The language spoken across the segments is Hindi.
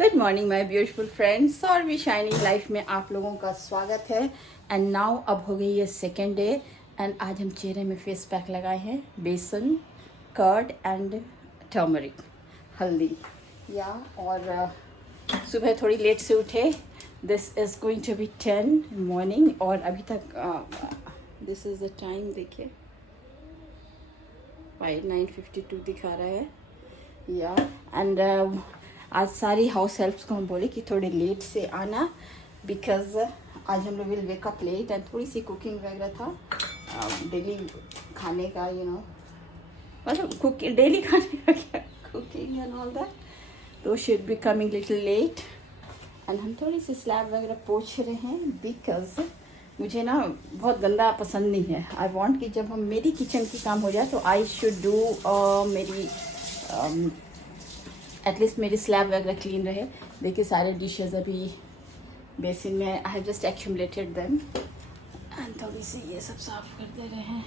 Good morning my beautiful friends और भी शाइनिंग लाइफ में आप लोगों का स्वागत है। एंड नाउ अब हो गई है सेकेंड डे एंड आज हम चेहरे में फेस पैक लगाए हैं, बेसन, कर्ड एंड टर्मरिक, हल्दी या और सुबह थोड़ी लेट से उठे। This is going to be 10 morning और अभी तक दिस इज़ द टाइम, देखिए 9:52 दिखा रहा है या एंड आज सारी हाउस हेल्प्स को हम बोले कि थोड़े लेट से आना बिकॉज आज हम लोग will wake up late and थोड़ी सी कुकिंग वगैरह था डेली खाने का, मतलब कुकिंग डेली खाने का क्या, कुकिंग एंड ऑल दैट, तो should be coming little late and हम थोड़ी सी स्लैब वगैरह पोंछ रहे हैं बिकॉज मुझे ना बहुत गंदा पसंद नहीं है। आई वॉन्ट कि जब हम मेरी किचन की काम हो जाए तो आई शुड डू मेरी एटलीस्ट मेरी स्लैब वगैरह क्लीन रहे। देखिए सारे डिशेस अभी बेसिन में, I have just accumulated them and थोड़ी सी ये सब साफ कर दे रहे हैं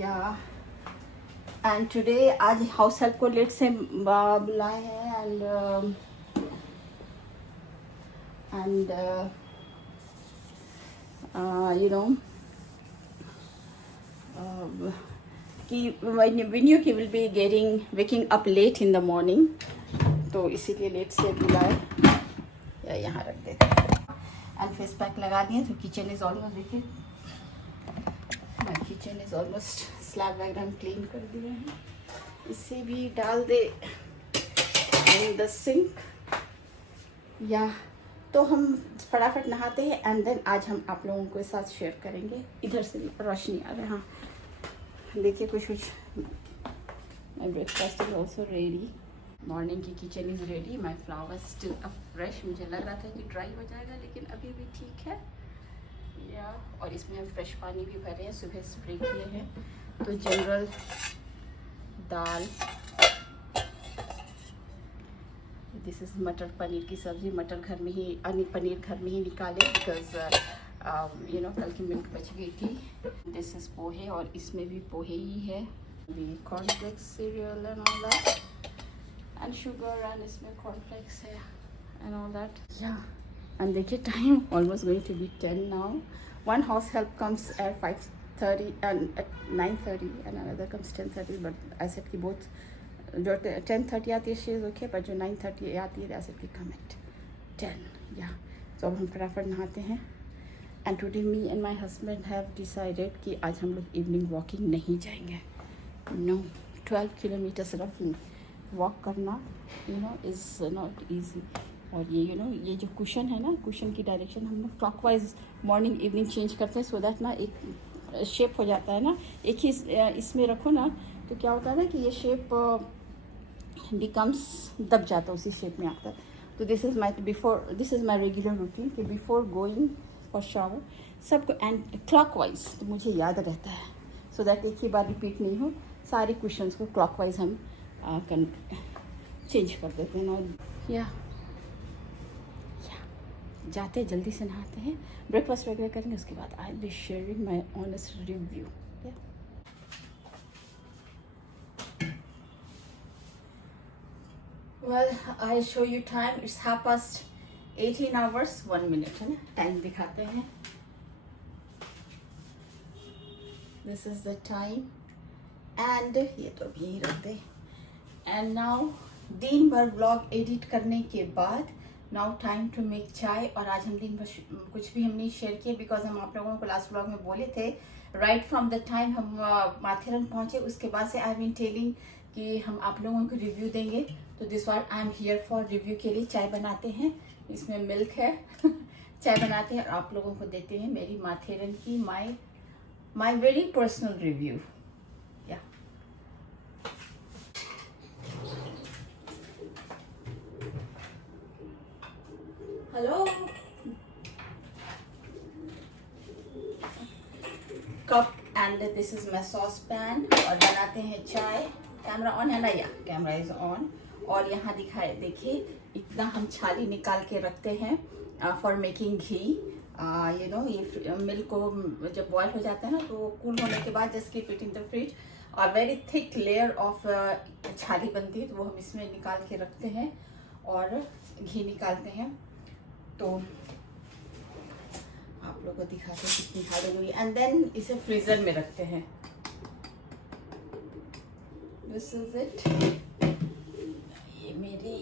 या एंड टुडे आज हाउस हेल्प को लेट से बुलाए हैं एंड यू नो कि विन्यू की will be waking up late in the morning, तो इसीलिए लेट से बुलाए या यहाँ रख देते एंड फेस पैक लगा दिए। तो किचन इज़ ऑलमोस्ट, देखिए my kitchen is almost, slab वगैरह हम क्लीन कर दिए हैं। इसे भी डाल दे इन द सिंक या तो हम फटाफट नहाते हैं एंड देन आज हम आप लोगों के साथ शेयर करेंगे। इधर से रोशनी आ रहा है, हाँ देखिए कुछ my breakfast is also ready. Morning की kitchen is ready, my flower still a fresh. मुझे लग रहा था कि ड्राई हो जाएगा लेकिन अभी भी ठीक है या और इसमें हम फ्रेश पानी भी भरे हैं, सुबह स्प्रे किए हैं। तो जनरल दाल, दिस इज़ मटर पनीर की सब्ज़ी। मटर घर में ही, पनीर घर में ही निकाले बिकॉज कल की मिल्क बच गई थी। दिस इज़ पोहे और इसमें भी पोहे ही है, cornflakes cereal and all that and sugar and इसमें कॉर्नफ्लेक्स है एंड ऑल दैट या एंड देखिए time almost going to be 10 now. One house help comes at 5:30 and at 9:30 and another comes 10:30 but I said कि बोथ जो 10:30 आती है शी इज़ ओके बट जो 9:30 आती है आई सेड कि कम एट 10 या। तो अब हम फटाफट नहाते हैं and today me and my husband have decided कि आज हम लोग इवनिंग वॉकिंग नहीं जाएंगे। नो 12 किलोमीटर्स रफली वॉक करना इज़ नॉट ईजी। और ये ये जो कुशन है ना, कुशन की डायरेक्शन हम लोग क्लॉकवाइज मॉर्निंग इवनिंग चेंज करते हैं सो दैट ना एक शेप हो जाता है ना, एक ही इसमें रखो ना तो क्या होता है ना कि ये शेप बिकम्स दब जाता है, उसी शेप में आता है। तो this is my regular routine कि बिफोर गोइंग फॉर शावर सबको एंड क्लॉकवाइज, तो मुझे याद रहता है सो दैट एक ही बार रिपीट नहीं हो। सारे क्वेश्चंस को क्लॉकवाइज हम चेंज कर देते हैं और या जाते जल्दी से नहाते हैं, ब्रेकफास्ट वगैरह करेंगे, उसके बाद I be sharing my honest review. Well, I'll show you time. It's 18 hours 1 minute है ना, टाइम दिखाते हैं। This is the time and ये तो अभी यही रख दे। And now दिन भर व्लॉग एडिट करने के बाद now time to make चाय। और आज हम दिन भर कुछ भी हम नहीं शेयर किए बिकॉज हम आप लोगों को लास्ट व्लॉग में बोले थे राइट फ्रॉम द टाइम हम माथेरन पहुँचे उसके बाद से आई बीन टेलिंग कि हम आप लोगों को रिव्यू देंगे। तो this what I am here for review के लिए। चाय बनाते हैं, इसमें मिल्क है चाय बनाते हैं और आप लोगों को देते हैं मेरी माथेरन की माई वेरी पर्सनल रिव्यू या। Hello cup and this is my sauce pan और बनाते हैं चाय। कैमरा ऑन है ना, या कैमरा इज ऑन। और यहाँ दिखाए देखिए इतना हम छाली निकाल के रखते हैं फॉर मेकिंग घी। ये मिल्क को जब बॉयल हो जाता है ना तो कूल होने के बाद just keep it in the fridge और वेरी थिक लेयर ऑफ छाली बनती है तो वो हम इसमें निकाल के रखते हैं। और घी निकालते हैं। तो आप लोगों को दिखाते हैं कितनी हार्ड हुई। एंड देन इसे फ्रीज़र में रखते हैं। This is it. ये मेरी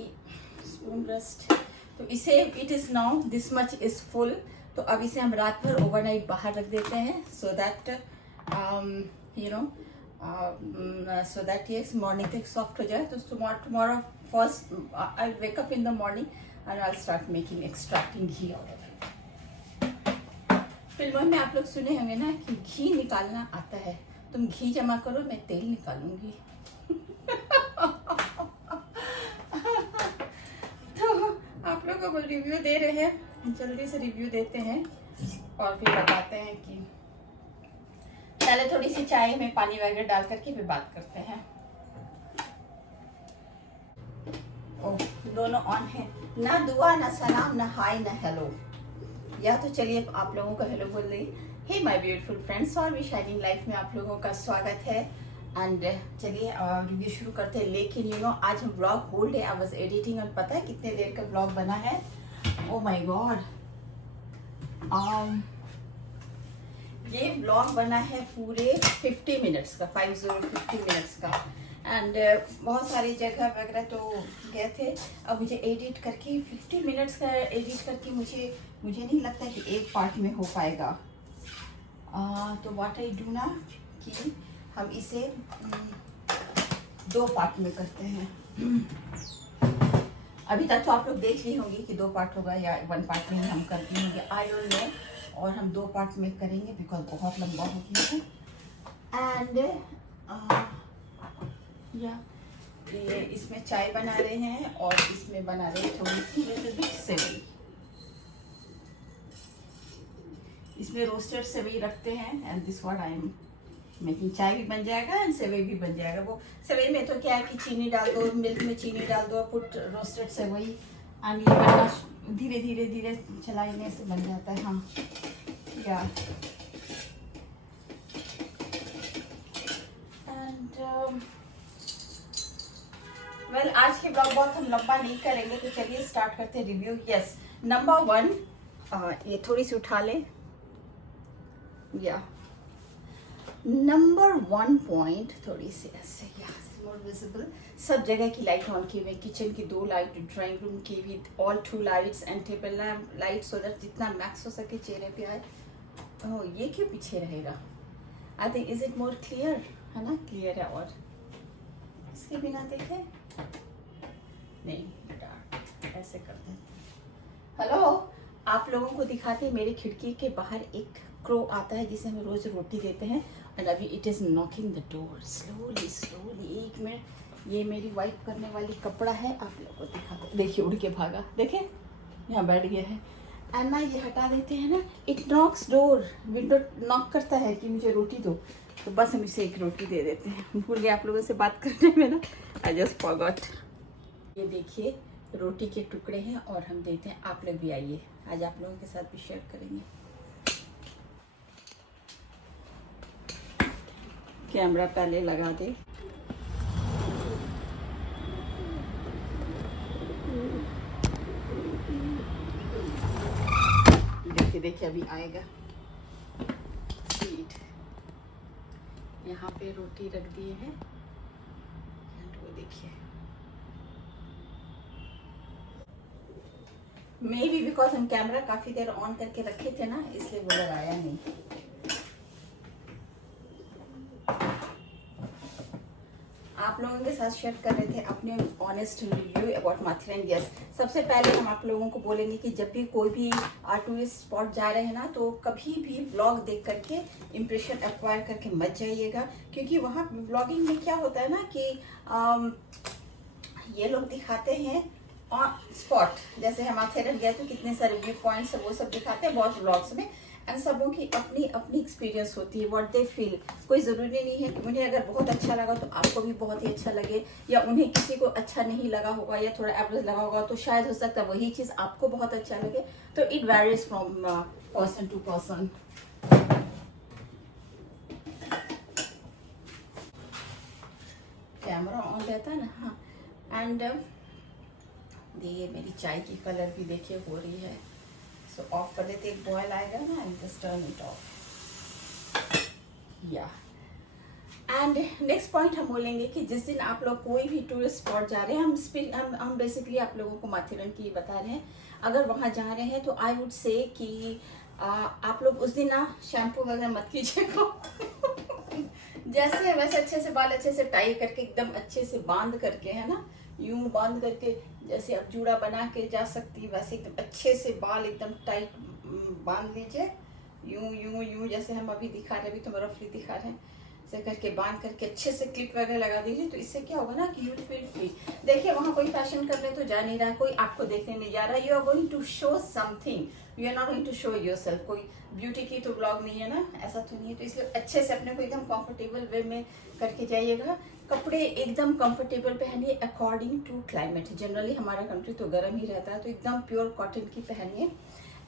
स्पून रस्ट। तो इसे it is now this much is full. तो अब इसे हम रात भर ओवरनाइट बाहर रख देते हैं so that you know so that ये मॉर्निंग तक सॉफ्ट हो जाए। तो tomorrow first I wake up in the morning and I start making extracting ghee out of it. फिल्मों में आप लोग सुने होंगे ना कि घी निकालना आता है, तुम घी जमा करो मैं तेल निकालूंगी। तो आप लोग को रिव्यू दे रहे हैं, जल्दी से रिव्यू देते हैं और फिर बताते हैं कि पहले थोड़ी सी चाय में पानी वगैरह डाल करके फिर बात करते हैं। ओह, दोनों ऑन है, ना दुआ ना सलाम ना हाय ना हेलो। या तो चलिए आप लोगों को हेलो बोल रही। हे माय ब्यूटीफुल फ्रेंड्स, और भी शाइनिंग लाइफ में आप लोगों का स्वागत है। एंड चलिए रिव्यू शुरू करते हैं। लेकिन यू नो आज हम vlog whole day I was editing और पता है कितने देर का व्लॉग बना है? ओह माय गॉड, ये व्लॉग बना है पूरे 50 मिनट्स का, 50 मिनट्स का। एंड बहुत सारी जगह वगैरह तो गए थे। अब मुझे एडिट करके 50 मिनट्स का एडिट करके मुझे नहीं लगता कि एक पार्ट में हो पाएगा। तो व्हाट आई डू ना कि हम इसे 2 पार्ट में करते हैं। अभी तक तो आप लोग देख ली होंगी कि 2 पार्ट होगा या 1 पार्ट में हम करते होंगे, आई डोंट नो। और हम 2 पार्ट में करेंगे बिकॉज बहुत लंबा हो गया है। एंड या ये इसमें चाय बना रहे हैं और इसमें बना रहे हैं थोड़ी सी सेवई। इसमें रोस्टेड सेवई रखते हैं and this what I am making. चाय भी बन जाएगा एंड सेवई भी बन जाएगा। वो सेवई में तो क्या है कि चीनी डाल दो, मिल्क में चीनी डाल दो, पुट रोस्टेड सेवई एंड ये बनना धीरे धीरे चलाने से बन जाता है। हाँ या एंड वेल आज के ब्लॉग बहुत हम लंबा नहीं करेंगे, तो चलिए स्टार्ट करते हैं रिव्यू। यस, नंबर 1 ये थोड़ी सी उठा ले। या नंबर 1 पॉइंट थोड़ी सी ऐसे मोर विजिबल। सब जगह की लाइट ऑन की हुई, किचन की 2 लाइट, ड्राइंग रूम की भी all 2 lights and table lamp light, so that जितना मैक्स हो सके चेहरे पे आए। ओह, ये क्यों पीछे रहेगा? I think is it more clear, है ना? क्लियर है। और इसके बिना देखे नहीं, ऐसे करते हैं। हेलो, आप लोगों को दिखाते हैं मेरी खिड़की के बाहर एक क्रो आता है जिसे हम रोज रोटी देते हैं। एंड अभी it is knocking the door slowly slowly. 1 minute, ये मेरी वाइप करने वाली कपड़ा है, आप लोगों को दिखाते हैं। देखिए उड़ के भागा, देखे यहाँ बैठ गया है। एंड ना ये हटा देते हैं ना, it knocks door, window knock करता है कि मुझे रोटी दो। तो बस हम इसे एक रोटी दे देते हैं। भूल गए आप लोगों से बात करने में ना, आई जस्ट फॉरगॉट। ये देखिए रोटी के टुकड़े हैं और हम देते हैं। आप लोग भी आइए, आज आप लोगों के साथ भी शेयर करेंगे। कैमरा पहले लगा दे। देखिए देखिए अभी आएगा। स्वीट यहाँ पे रोटी रख दिए हैं, वो देखिए। मे बी बिकॉज हम कैमरा काफी देर ऑन करके रखे थे ना, इसलिए वो लोग आया नहीं। आप लोगों के साथ शेयर कर रहे थे अपने honest review about Matheran. Yes, सबसे पहले हम आप लोगों को बोलेंगे कि जब भी कोई भी टूरिस्ट स्पॉट जा रहे हैं ना, तो कभी भी व्लॉग देख करके इम्प्रेशन एक्वायर करके मत जाइएगा। क्योंकि वहाँ व्लॉगिंग में क्या होता है ना कि ये लोग दिखाते हैं ऑन स्पॉट। जैसे हम माथेरान गए तो कितने सारे व्यू पॉइंट्स है वो सब दिखाते हैं बहुत व्लॉग्स में। एंड सबों की अपनी अपनी एक्सपीरियंस होती है, व्हाट दे फील। कोई ज़रूरी नहीं है कि उन्हें अगर बहुत अच्छा लगा तो आपको भी बहुत ही अच्छा लगे, या उन्हें किसी को अच्छा नहीं लगा होगा या थोड़ा एवरेज लगा होगा तो शायद हो सकता है वही चीज़ आपको बहुत अच्छा लगे। तो it varies from person to person. Camera on रहता है ना। हाँ, एंड ये मेरी चाय की कलर भी देखिए हो रही है। सो ऑफ कर देते, एक बॉयल आएगा ना and just turn it of. या एंड नेक्स्ट पॉइंट हम बोलेंगे कि जिस दिन आप लोग कोई भी टूरिस्ट स्पॉट जा रहे हैं, हम बेसिकली आप लोगों को माथेरन की बता रहे हैं। अगर वहाँ जा रहे हैं तो आई वुड से कि आप लोग उस दिन ना शैम्पू वगैरह मत कीजिएगा। जैसे वैसे अच्छे से बाल अच्छे से टाई करके एकदम अच्छे से बांध करके, है ना, यूं बांध करके जैसे आप जूड़ा बना के जा सकती वैसे एकदम अच्छे से बाल एकदम टाइट बांध लीजिए। यूं यूं यूं जैसे हम अभी दिखा रहे, अभी तो रफली दिखा रहे हैं, ऐसे करके बांध करके अच्छे से क्लिप वगैरह लगा दीजिए। तो इससे क्या होगा ना कि यू विल फील फ्री। देखिए वहाँ कोई फैशन करने तो जा नहीं रहा, कोई आपको देखने नहीं जा रहा। You are going to show something, you are not going to show yourself. कोई ब्यूटी की तो ब्लॉग नहीं है ना, ऐसा तो नहीं है। तो इसलिए अच्छे से अपने को एकदम कंफर्टेबल वे में करके जाइएगा। कपड़े एकदम कंफर्टेबल पहनिए अकॉर्डिंग टू क्लाइमेट। जनरली हमारा कंट्री तो गर्म ही रहता है, तो एकदम प्योर कॉटन की पहनिए।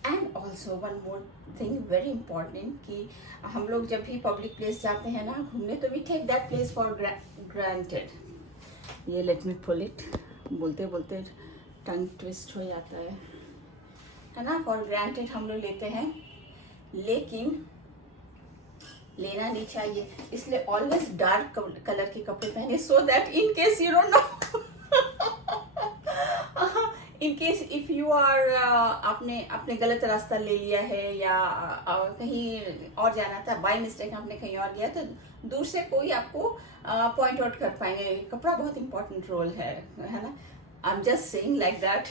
And also one more thing very important कि हम लोग जब भी पब्लिक प्लेस जाते हैं ना घूमने, तो we take that place for granted. ये लेट मी पुल इट, बोलते बोलते टंग ट्विस्ट हो जाता है ना। फॉर ग्रांटेड हम लोग लेते हैं, लेकिन लेना नहीं चाहिए। इसलिए ऑलवेज डार्क कलर के कपड़े पहने, so that in case you don't know, in case if you are आपने गलत रास्ता ले लिया है या कहीं और जाना था, बाय मिस्टेक आपने कहीं और गया, तो दूर से कोई आपको पॉइंट आउट कर पाएंगे। कपड़ा बहुत इंपॉर्टेंट रोल है ना। I am just saying like that.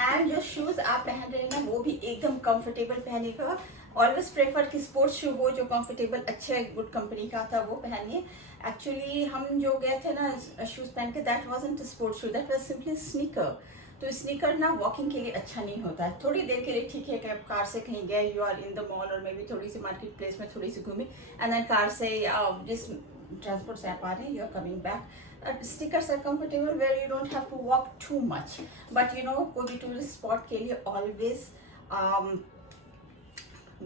And जो शूज आप पहन रहे हैं ना वो भी एकदम कंफर्टेबल पहनेगा। ऑलवेज प्रेफर कि स्पोर्ट्स शू हो जो कंफर्टेबल अच्छे गुड कंपनी का था वो पहनिए। एक्चुअली हम जो गए थे ना शूज पहन के, that wasn't sports shoe, that was simply sneaker. तो स्नीकर ना वॉकिंग के लिए अच्छा नहीं होता है। थोड़ी देर के लिए ठीक है कि आप कार से कहीं गए, you are in the mall और मे बी थोड़ी सी मार्केट प्लेस में थोड़ी सी घूमी, एंड देन कार से जिस ट्रांसपोर्ट से आप आ रहे हैं you are coming back, stickers are comfortable where you don't have to walk too much. But you know, कोई भी टूरिस्ट स्पॉट के लिए always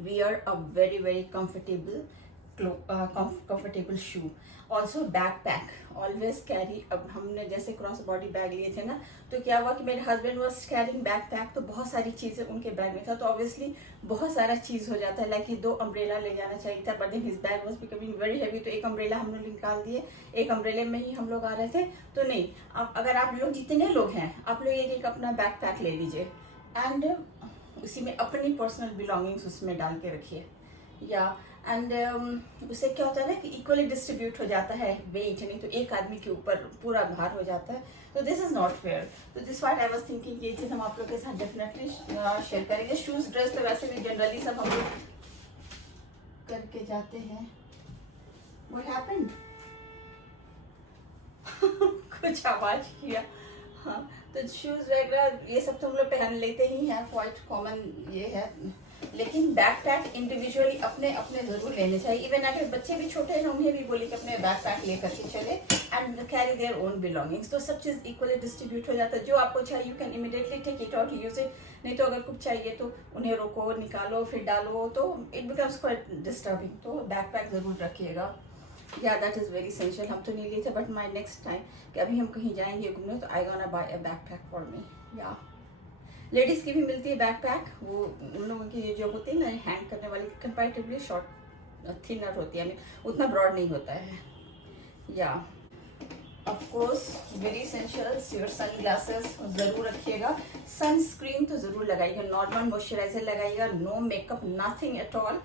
wear a very comfortable shoe. Also backpack always carry. अब हमने जैसे क्रॉस बॉडी बैग लिए थे ना, तो क्या हुआ कि मेरे हस्बैंड वाज कैरिंग बैकपैक, तो बहुत सारी चीजें उनके बैग में था, तो ऑब्वियसली बहुत सारा चीज हो जाता है। लाइक 2 अम्ब्रेला ले जाना चाहिए था, but then his bag was becoming very heavy, तो एक अम्ब्रेला हम लोग निकाल दिए। एक अम्ब्रेले में ही हम लोग आ रहे थे। तो नहीं, अब अगर आप लोग जितने लोग हैं, आप लोग एक अपना बैकपैक ले लीजिए एंड उसी में अपनी पर्सनल बिलोंगिंग्स उसमें डाल के रखिए। या एंड उससे क्या होता है ना कि इक्वली डिस्ट्रीब्यूट हो जाता है वेट, नहीं तो एक आदमी के ऊपर पूरा भार हो जाता है। तो दिस इज नॉट फेयर। तो this what I was thinking, ये चीज हम आप लोग के साथ डेफिनेटली शेयर करेंगे। शूज ड्रेस तो वैसे भी जनरली सब हम लोग करके जाते हैं। What happened? कुछ आवाज किया। हाँ, तो शूज वगैरह ये सब तो हम लोग पहन लेते ही हैं, क्वाइट कॉमन ये है। लेकिन बैकपैक इंडिविजुअली अपने अपने जरूर लेने चाहिए। इवन अगर बच्चे भी छोटे हैं उन्हें भी बोली कि अपने बैकपैक लेकर के चले and carry their own belongings. तो सब चीज इक्वली डिस्ट्रीब्यूट हो जाता है। जो आपको चाहिए you can immediately take it out, use it. नहीं तो अगर कुछ चाहिए तो उन्हें रोको, निकालो, फिर डालो, तो इट बिकम्स क्वाइट डिस्टर्बिंग। तो बैकपैक जरूर रखिएगा। या दैट इज वेरी एसेंशियल। हम तो नहीं लिए थे, बट माई नेक्स्ट टाइम कि अभी हम कहीं जाएंगे घूमने तो I gonna buy a backpack for me. या लेडीज की भी मिलती है बैकपैक, वो उन लोगों की जो होती है ना हैंग करने वाली, कंपैरेटिवली शॉर्ट थिनर होती है, उतना ब्रॉड नहीं होता है। या of course very essentials your sunglasses जरूर रखिएगा। सनस्क्रीन तो जरूर लगाइएगा, नॉर्मल मॉइस्चराइजर लगाइएगा, no makeup, nothing at all,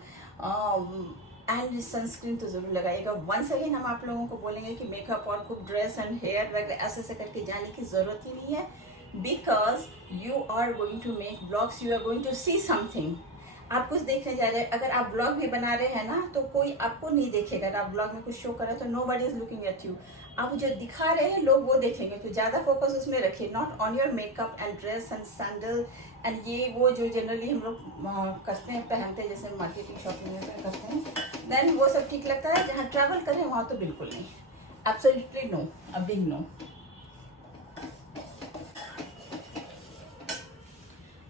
and sunscreen तो जरूर लगाइएगा। वंस अगेन हम आप लोगों को बोलेंगे कि मेकअप और खूब ड्रेस एंड हेयर वगैरह ऐसे ऐसे करके जाने की जरूरत ही नहीं है, because you are going to make blogs, you are going to see something. आप कुछ देखने जा रहे हैं, अगर आप ब्लॉग भी बना रहे हैं ना तो कोई आपको नहीं देखेगा। अगर आप ब्लॉग में कुछ शो कर रहे हैं तो nobody is looking at you. आप जो दिखा रहे हैं लोग वो देखेंगे, तो ज्यादा फोकस उसमें रखिए, not on your makeup and dress and sandal and ये वो जो जनरली हम लोग करते हैं, पहनते हैं, जैसे मार्केटिंग शॉपिंग में करते हैं, देन वो सब ठीक लगता है। जहाँ ट्रैवल करें वहाँ तो बिल्कुल नहीं, absolutely no, a big no.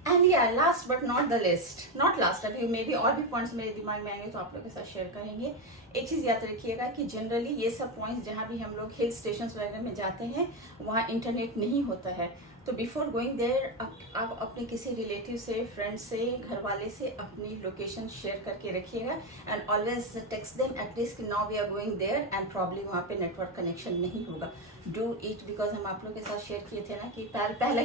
And या last but not the least, not last, अभी मे भी और भी पॉइंट्स मेरे दिमाग में आएंगे तो आप लोग के साथ शेयर करेंगे। एक चीज़ याद रखिएगा कि जनरली ये सब पॉइंट्स जहाँ भी हम लोग हिल स्टेशन वगैरह में जाते हैं वहाँ इंटरनेट नहीं होता है, तो बिफोर गोइंग देयर आप अपने किसी रिलेटिव से, फ्रेंड से, घर वाले से अपनी लोकेशन शेयर करके रखिएगा and always text them at least now we are going there and probably वहाँ पे नेटवर्क कनेक्शन नहीं होगा। डू इट, बिकॉज हम आप लोग के साथ शेयर किए थे ना कि पहले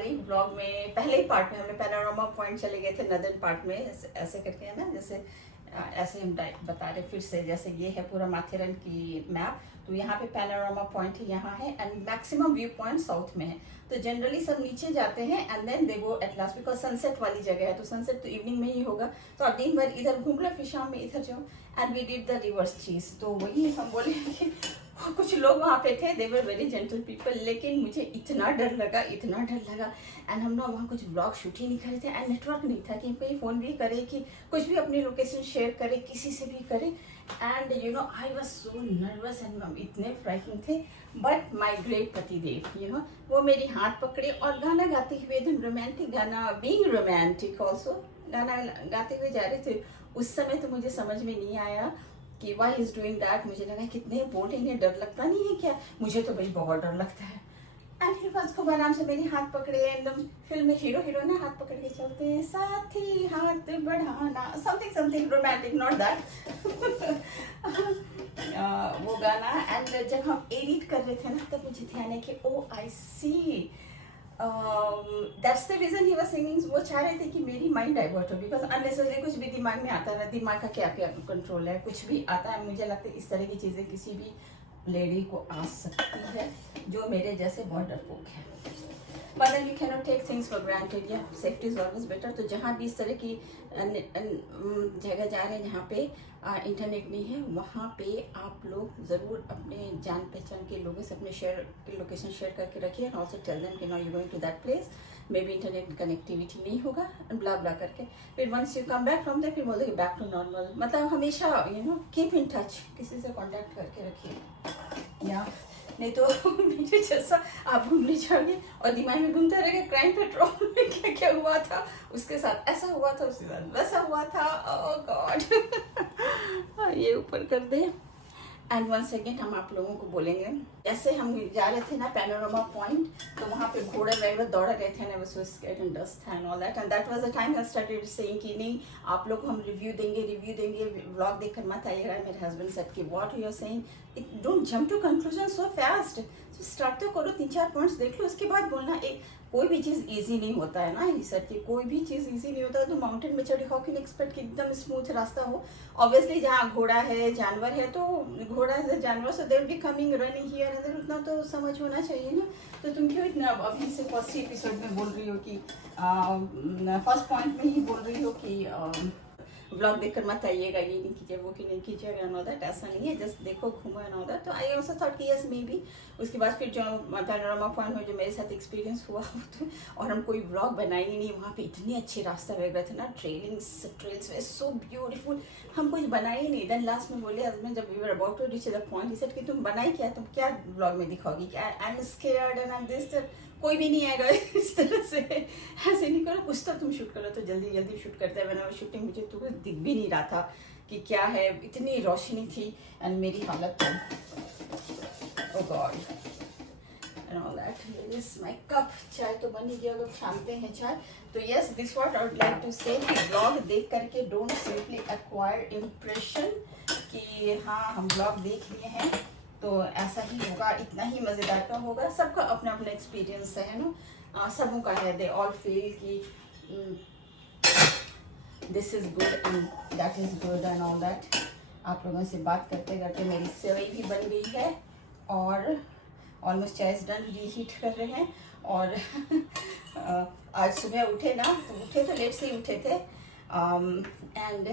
ही ब्लॉग में, पहले ही पार्ट में हमने पैनोरामा पॉइंट चले गए थे नदर्न पार्ट में, ऐसे करके है ना, जैसे ऐसे हम बता रहे फिर से, जैसे ये है पूरा माथेरन की मैप, तो यहाँ पे पैनोरामा पॉइंट यहाँ है and maximum view point south में है। तो जनरली सब नीचे जाते हैं and then they go at last, because sunset वाली जगह है, तो सनसेट तो इवनिंग में ही होगा, तो आप दिन भर इधर घूम लो फिर शाम में इधर जाओ, and we did the reverse चीज। तो वही हम बोले कि कुछ लोग वहाँ पे थे, दे वर वेरी जेंटल पीपल, लेकिन मुझे इतना डर लगा एंड हम ना वहाँ कुछ ब्लॉग शूट ही नहीं कर रहे थे एंड नेटवर्क नहीं था कि कोई फ़ोन भी करे, कि कुछ भी अपनी लोकेशन शेयर करे, किसी से भी करे, and you no I was so nervous and इतने फ्राइटिंग थे, बट माई ग्रेट पतिदेव यू नो वो मेरी हाथ पकड़े और गाना गाते हुए, एकदम रोमांटिक गाना, बीइंग रोमांटिक ऑल्सो, गाना गाते हुए जा रहे थे। उस समय तो मुझे समझ में नहीं आया कि वाई इज डूइंग दैट, मुझे लगा कितने बोलेंगे, डर लगता नहीं है क्या, मुझे तो भाई बहुत डर लगता है। एंड फिर बस खूब आराम से मेरी हाथ पकड़े, एकदम फिल्म में हीरो हीरोइन हाथ पकड़ के चलते हैं, साथी हाथ बढ़ाना, समथिंग रोमांटिक, नॉट दैट वो गाना। एंड जब हम एडिट कर रहे थे ना तब मुझे ध्यान है कि oh I see that's the reason he was singing. वो चाह रहे थे कि मेरी माइंड डाइवर्ट हो, बिकॉज अननेसेसरी कुछ भी दिमाग में आता है, दिमाग का क्या क्या कंट्रोल है, कुछ भी आता है। मुझे लगता है इस तरह की चीज़ें किसी भी लेडी को आ सकती है जो मेरे जैसे बहुत डरपोक है, but then you cannot take things for granted, yeah, safety is always better। तो जहाँ भी इस तरह की जगह जा रहे हैं जहाँ पे इंटरनेट नहीं है, वहाँ पे आप लोग ज़रूर अपने जान पहचान के लोगों से अपने शेयर की लोकेशन शेयर करके रखिए एंड ऑल्सो टेल देम कि now you going to that place, maybe internet connectivity नहीं होगा एंड ब्ला ब्ला करके, फिर once you come back from there फिर बोलोगे बैक टू नॉर्मल। मतलब हमेशा you know keep in touch, किसी से कॉन्टैक्ट करके रखिए, या नहीं तो मेरे जैसा आप घूमने जाओगे और दिमाग में घूमते रहेगा क्राइम पेट्रोल में क्या क्या हुआ था, उसके साथ ऐसा हुआ था, उसके साथ वैसा हुआ था, ओह गॉड ये ऊपर कर दे। एंड वन सेकेंड हम आप लोगों को बोलेंगे, जैसे हम जा रहे थे ना पैनोरामा पॉइंट, तो वहाँ पे घोड़े वगैरह दौड़ रहे थे ना, was so scared and dust and all that, and that was the time I started saying कि नहीं आप लोग को हम रिव्यू देंगे, व्लॉग देखकर मत आइएगा। मेरे हस्बैंड सेड कि what you are saying, don't jump to conclusion so fast, start तो करो, 3-4 पॉइंट्स देख लो, उसके बाद बोलना। एक कोई भी चीज़ इजी नहीं होता है ना, ये सर की कोई भी चीज़ इजी नहीं होता है। तो माउंटेन में चढ़े, हाउ कैन एक्सपेक्ट कि एकदम स्मूथ रास्ता हो। ऑब्वियसली जहाँ घोड़ा है, जानवर है, तो घोड़ा है जानवर, so they will be coming running here and there, उतना तो समझ होना चाहिए ना। तो तुम क्यों इतना अभी से फर्स्ट एपिसोड में बोल रही हो कि फर्स्ट पॉइंट में ही बोल रही हो कि व्लॉग देखकर मत आइएगा, ये नहीं कीजिए, वो नहीं कीजिएगा, एंड ऑल दैट, ऐसा नहीं है, जस्ट देखो घूमो एंड ऑल दैट। तो आई ऑल्सो थॉट कि यस मे बी। उसके बाद फिर जो पैनोरामा पॉइंट में जो मेरे साथ एक्सपीरियंस हुआ तो, और हम कोई व्लॉग बनाए ही नहीं, वहाँ पे इतने अच्छे रास्ता लग रहे थे ना, ट्रेल्स वे सो ब्यूटीफुल, हम कुछ बनाए ही नहीं। देन लास्ट में बोले हस्बैंड, जब we were about to reach the point, he said कि तुम बनाई क्या, तुम क्या व्लॉग में दिखाओगी, क्या I am scared and I am this, कोई भी नहीं आएगा इस तरह से, ऐसे नहीं करो, कुछ तो तुम शूट करो। तो जल्दी शूट करते हैं। मैंने वो शूटिंग, मुझे तो कुछ दिख भी नहीं रहा था कि क्या है, इतनी रोशनी थी एंड मेरी हालत oh god and all that. This is my cup, चाय तो बन ही गया, अगर छानते हैं चाय। तो yes, this what I would like to say, blog देख करके डोंट सिंपली एक्वायर इम्प्रेशन कि हाँ हम ब्लॉग देख लिए हैं तो ऐसा ही होगा, इतना ही मज़ेदार का होगा। सबका अपना अपना एक्सपीरियंस है ना, सबों का है, दे ऑल फील कि this is good and that is good and all that. आप लोगों से बात करते करते मेरी सेवई भी बन गई है और ऑलमोस्ट चाय डन, रीहीट कर रहे हैं। और आज सुबह उठे ना, तो उठे तो लेट से ही उठे थे एंड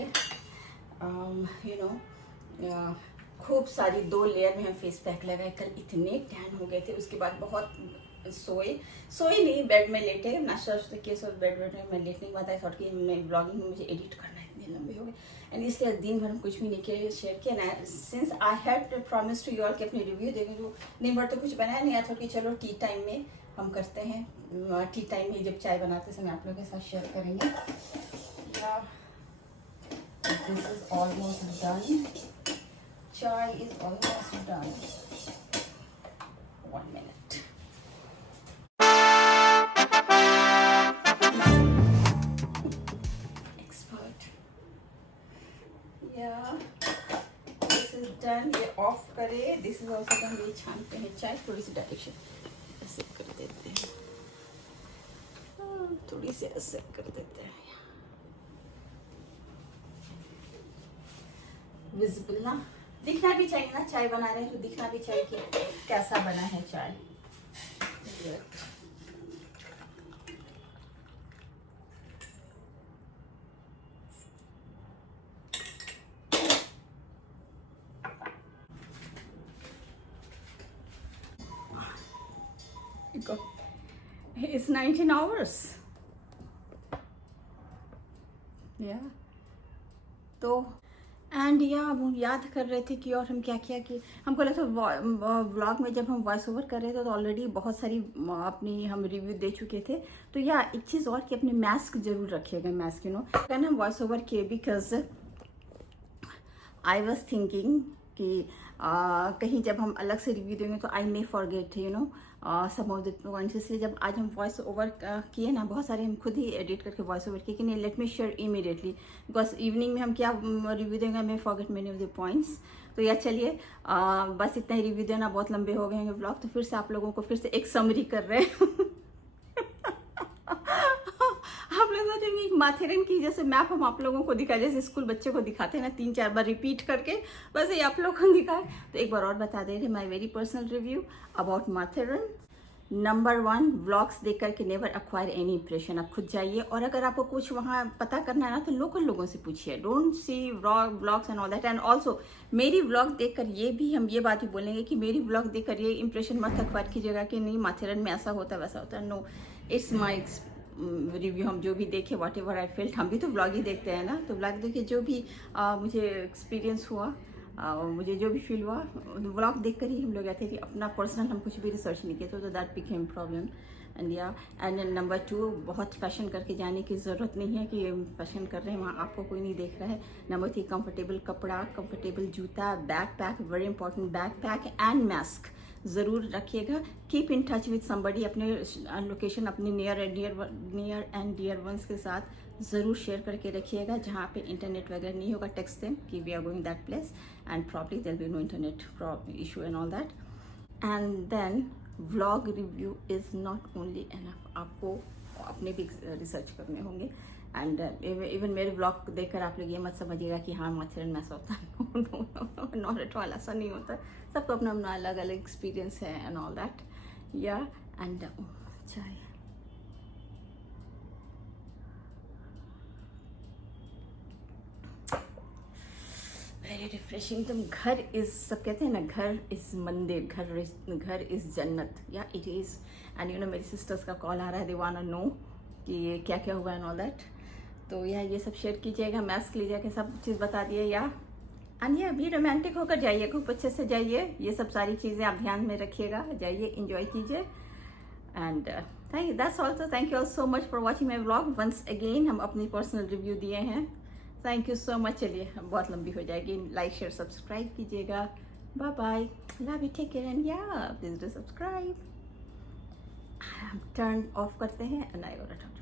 यू नो खूब सारी 2 लेयर में हम फेस पैक लगाए। कल इतने टैन हो गए थे, उसके बाद बहुत सोए नहीं, बेड में लेटे, नाश्ता किए, सब बेड में मैं लेटने के बाद आई थॉट कि मैं ब्लॉगिंग में मुझे एडिट करना है, इतने लंबे हो गए एंड इसलिए दिन भर हम कुछ भी नहीं किया, शेयर किया ना। Since I had promise to you all कि अपनी रिव्यू देंगे, तो दिन भर तो कुछ बनाया नहीं, आई थॉट कि चलो टी टाइम में हम करते हैं टी टाइम में, जब चाय बनाते समय आप लोगों के साथ शेयर करेंगे। दिस इज ऑलमोस्ट डन, चाय is almost done. 1 minute. Expert. Yeah. This is done. ये ऑफ करे। This is also done. ये छानते हैं चाय, थोड़ी सी डायरेक्शन ऐसे कर देते हैं, थोड़ी सी ऐसे कर देते हैं, विजिबल ना, दिखना भी चाहिए ना, चाय बना रहे हैं तो दिखना भी चाहिए कि कैसा बना है चाय। It's 19 hours. Yeah. तो एंड या हम याद कर रहे थे कि और हम क्या किया कि हमको लगा था व्लॉग में जब हम वॉइस ओवर कर रहे थे तो ऑलरेडी बहुत सारी अपनी हम रिव्यू दे चुके थे। तो या एक चीज़ और कि अपने मास्क जरूर रखिएगा, मास्क कहना हम वॉइस ओवर किए बिकॉज आई वॉज थिंकिंग कि कहीं जब हम अलग से रिव्यू देंगे तो I may forget some of the points. इसलिए जब आज हम वॉइस ओवर किए ना, बहुत सारे हम खुद ही एडिट करके वॉइस ओवर किए कि नहीं let me share immediately, because evening में हम क्या रिव्यू देंगे, मैं forget many of the points. तो या चलिए बस इतना ही रिव्यू देना, बहुत लंबे हो गए हैं ब्लॉग, तो फिर से आप लोगों को फिर से एक समरी कर रहे हैं। आप लोग सोचेंगे एक माथेरन की जैसे मैप हम आप लोगों को दिखाए, जैसे स्कूल बच्चे को दिखाते हैं ना 3-4 बार रिपीट करके, बस ये आप लोगों को दिखाए। तो एक बार और बता दे रहे my very personal review about Matheran. Number 1, vlogs देख करके नेवर एक्वायर एनी इंप्रेशन। आप खुद जाइए और अगर आपको कुछ वहाँ पता करना है ना तो लोकल लोगों से पूछिए, don't see vlogs and all that. And also मेरी व्लॉग देखकर ये भी हम ये बात भी बोलेंगे कि मेरी व्लॉग देखकर ये इंप्रेशन मत एक्वायर कीजिएगा कि नहीं माथेरन में ऐसा होता है वैसा होता है। नो, इट्स माई रिव्यू, हम जो भी देखे वॉट एवर आई फेल्ट, हम भी तो व्लॉग ही देखते हैं ना, तो व्लॉग देखिए जो भी मुझे एक्सपीरियंस हुआ, मुझे जो भी फील हुआ व्लॉग देख कर ही हम लोग कहते हैं कि अपना पर्सनल हम कुछ भी रिसर्च नहीं किए, तो दैट बिकेम प्रॉब्लम। एंड या एंड नंबर 2, बहुत फैशन करके जाने की ज़रूरत नहीं है कि फैशन कर रहे हैं वहाँ आपको कोई नहीं देख रहा है। नंबर 3, कंफर्टेबल कपड़ा, कंफर्टेबल जूता, back pack, very important, back pack and mask ज़रूर रखिएगा। Keep in touch with somebody, अपने लोकेशन अपनी नियर एंड डियर वंस के साथ ज़रूर शेयर करके रखिएगा, जहाँ पे इंटरनेट वगैरह नहीं होगा। टेक्स्ट देम कि we are going that place and probably there be no internet issue and all that. And then vlog review is not only enough, आपको अपने भी रिसर्च करने होंगे। एंड इवन मेरे व्लॉग देखकर आप लोग ये मत समझिएगा कि हाँ माथेरन में ऐसा होता है, नॉट एट ऑल, ऐसा नहीं होता। सबको अपना अपना अलग अलग एक्सपीरियंस है एंड ऑल दैट। या एंड चाय वेरी रिफ्रेशिंग। तुम घर इज, सब कहते हैं ना घर इज मंदिर, घर इज जन्नत, या it is. And you no मेरी सिस्टर्स का कॉल आ रहा है, दे वांट टू नो कि ये क्या क्या हुआ एंड ऑल दैट। तो या ये सब शेयर कीजिएगा, मास्क लीजिएगा, सब चीज़ बता दिए। या एंड ये अभी रोमांटिक होकर जाइए, खूब अच्छे से जाइए, ये सब सारी चीज़ें आप ध्यान में रखिएगा, जाइए इंजॉय कीजिए। And that's also thank you all so much for watching my vlog once again. हम अपनी पर्सनल रिव्यू दिए हैं, थैंक यू सो मच। चलिए बहुत लंबी हो जाएगी, लाइक शेयर सब्सक्राइब कीजिएगा। Bye bye, love you, take care and या please do subscribe. Turn off करते हैं एंड आई गोना टॉक।